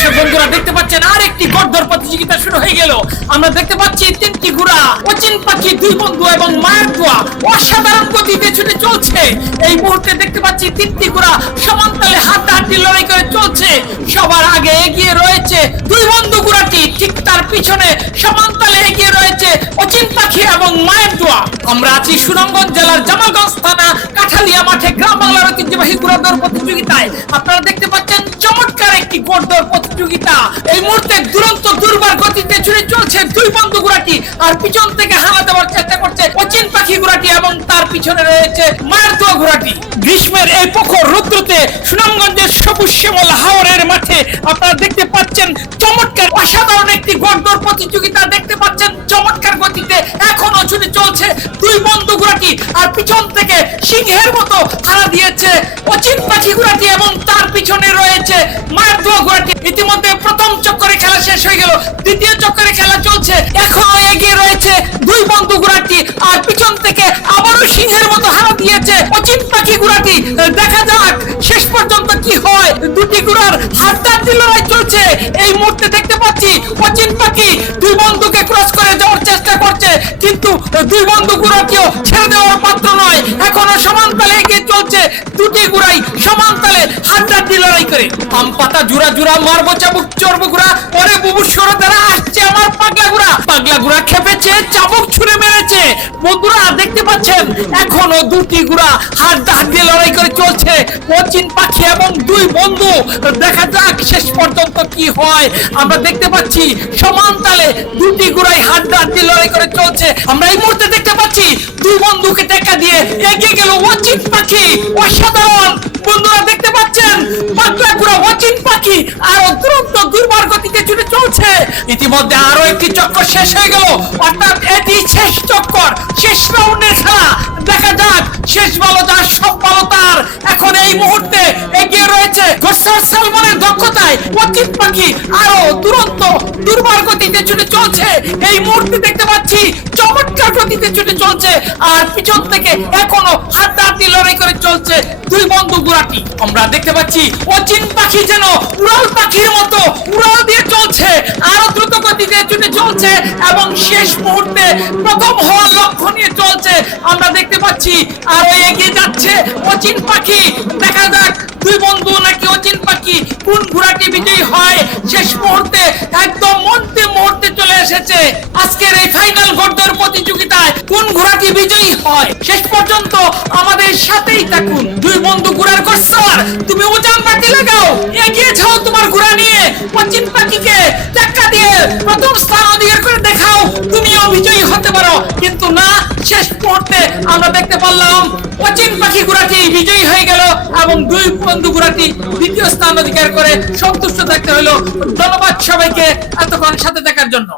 দর্শক বন্ধুরা দেখতে পাচ্ছেন আর একটি গড়দর প্রতিযোগিতা শুরু হয়ে গেল। আমরা দেখতে পাচ্ছি তিনটি ঘোড়া, অচিন পাখি, দুই বন্ধু এবং মায়ের দোয়া। অসাধারণ গতিতে ছুটে চলছে। এই মুহূর্তে দেখতে পাচ্ছি তিনটি ঘোড়া সমান্তালে হাড্ডাহাড্ডি লড়াই করে চলছে। সবার আগে এগিয়ে রয়েছে দুই বন্ধু ঘোড়াটি, ঠিক তার পিছনে সমান্তালে এগিয়ে রয়েছে অচিন পাখি এবং মায়ের দোয়া। আমরা আছি সুনামগঞ্জ জেলার জামালগঞ্জ থানা কাঠালিয়া মাঠে গ্রাম বাংলার ঐতিহ্যবাহী ঘোড়াদৌড় প্রতিযোগিতায়। আপনারা দেখতে পাচ্ছেন চমৎকার একটি ঘোড়দৌড় প্রতিযোগিতা। এই মুহূর্তে দুরন্ত, দুর্বার গতিতে ছুটে চলছে দুই বন্ধু ঘোড়াটি আর পিছন থেকে হানা দেওয়ার চেষ্টা করছে অচিন পাখি ঘোড়াটি এবং তার পিছনে রয়েছে মায়ের দোয়া ঘোড়াটি গ্রীষ্মের এই প্রখর রৌদ্রতে সুনামগঞ্জের সবুজ শ্যামল হাওরের মাঠে আপনারা দেখতে পাচ্ছেন চমৎকার, অসাধারণ একটি গড়দৌড় প্রতিযোগিতা দেখতে পাচ্ছেন। চমৎকার গতিতে এখনও ছুটে চলছে দুই ঘোড়াটি আর পিছন থেকে সিংহের মতো তারা দিয়েছে। অচিন পাখি ঘোড়াটি এবং তার পিছনে রয়েছে মারধুয়া ঘোড়াটি। ইতিমধ্যে প্রথম চক্করে খেলা শেষ হয়ে গেল। দ্বিতীয় চক্করে খেলা চলছে। এখনও এগিয়ে রয়েছে দুই বন্ধু ঘোড়াটি আর পিছন থেকে আবারও সিংহের মতো হারা দিয়েছে অচিন পাখি ঘোড়াটি। দেখা যাক, শেষ পর্যন্ত কিন্তু দুই বন্ধু কেউ ছেড়ে দেওয়ার পাত্র নয়। এখনও সমান তালে এগিয়ে চলছে দুটি গুড়াই সমান তালে হাড্ডাহাড্ডি লড়াই করে। আম পাতা জুড়া জুড়া, মারবো চাবুক, চর্ব গুড়া, পরে বুবুর সরো তারা আসছে আমার পাগলা গুড়া। পাগলা গুড়া খেপেছে, চাবুক ছুঁড়ে মেরেছে বন্ধুরা দেখতে পাচ্ছেন, এখনও দুটি ঘোড়া হাড্ডাহাড্ডি লড়াই করে চলছে। অচিন পাখি এবং দুই বন্ধু। দেখা যাক শেষ পর্যন্ত কি হয়। আমরা দেখতে পাচ্ছি, সমান তালে দুটি ঘোড়াই হাড্ডাহাড্ডি লড়াই করে চলছে। আমরা এই মুহূর্তে দেখতে পাচ্ছি, দুই বন্ধুকে টেক্কা দিয়ে এগিয়ে গেল অচিন পাখি। অসাধারণ! বন্ধুরা দেখতে পাচ্ছেন পাগলা ঘোড়া অচিন পাখি আর ইতিমধ্যে আরও একটি চক্কর শেষ হয়ে গেল। অর্থাৎ এটি শেষ চক্কর, শেষ রাউন্ডের খেলা। দেখা যাক, শেষ বলো যার সব বলো তার। এখন এই মুহূর্তে এগিয়ে রয়েছে গোসার সালমানের দক্ষতায় অচিন পাখি, আরও দুরন্ত, দুর্বার গতিতে ছুটে চলছে। এই মুহূর্তে দেখতে পাচ্ছি চমৎকার গতিতে ছুটে চলছে, আর পিছন থেকে এখনও হাড্ডাহাড্ডি লড়াই করে চলছে বন্ধু আমরা দেখতে পাচ্ছি অচিন পাখি যেন উড়াল পাখির মতো উড়াল দিয়ে চলছে, আরও দ্রুত গতিতে ছুটে চলছে এবং শেষ মুহূর্তে প্রথম হওয়ার লক্ষ্য নিয়ে চলছে। আমরা দেখতে পাচ্ছি আরও এগিয়ে যাচ্ছে অচিন পাখি। দেখা যাক দুই বন্ধু নাকি অচিন পাখি কোন ঘোড়াটি বিজয়ী হয়। শেষ মুহূর্তে একদম মধ্যে মুহূর্তে চলে এসেছে। আজকের এই ফাইনাল গড়দর প্রতিযোগিতায় কোন ঘোড়াটি বিজয়ী হয়? শেষ পর্যন্ত আমাদের সাথেই থাকুন। দুই বন্ধু ঘোড়ার গোসার তুমি উজান পাটি লাগাও, এগিয়ে যাও তোমার ঘোড়া নিয়ে। অচিন পাখিকে ধাক্কা দিয়ে প্রথম স্থান অধিকার করে দেখাও, তুমিও বিজয়ী হতে পারো। কিন্তু না, শেষ মুহূর্তে আমরা দেখতে পারলাম অচিন পাখি ঘোড়াটি বিজয়ী হয়ে গেল এবং দুই বন্ধু ঘোড়াটি দ্বিতীয় স্থান অধিকার করে সন্তুষ্ট থাকতে হলো। ধন্যবাদ সবাইকে এতক্ষণ সাথে দেখার জন্য।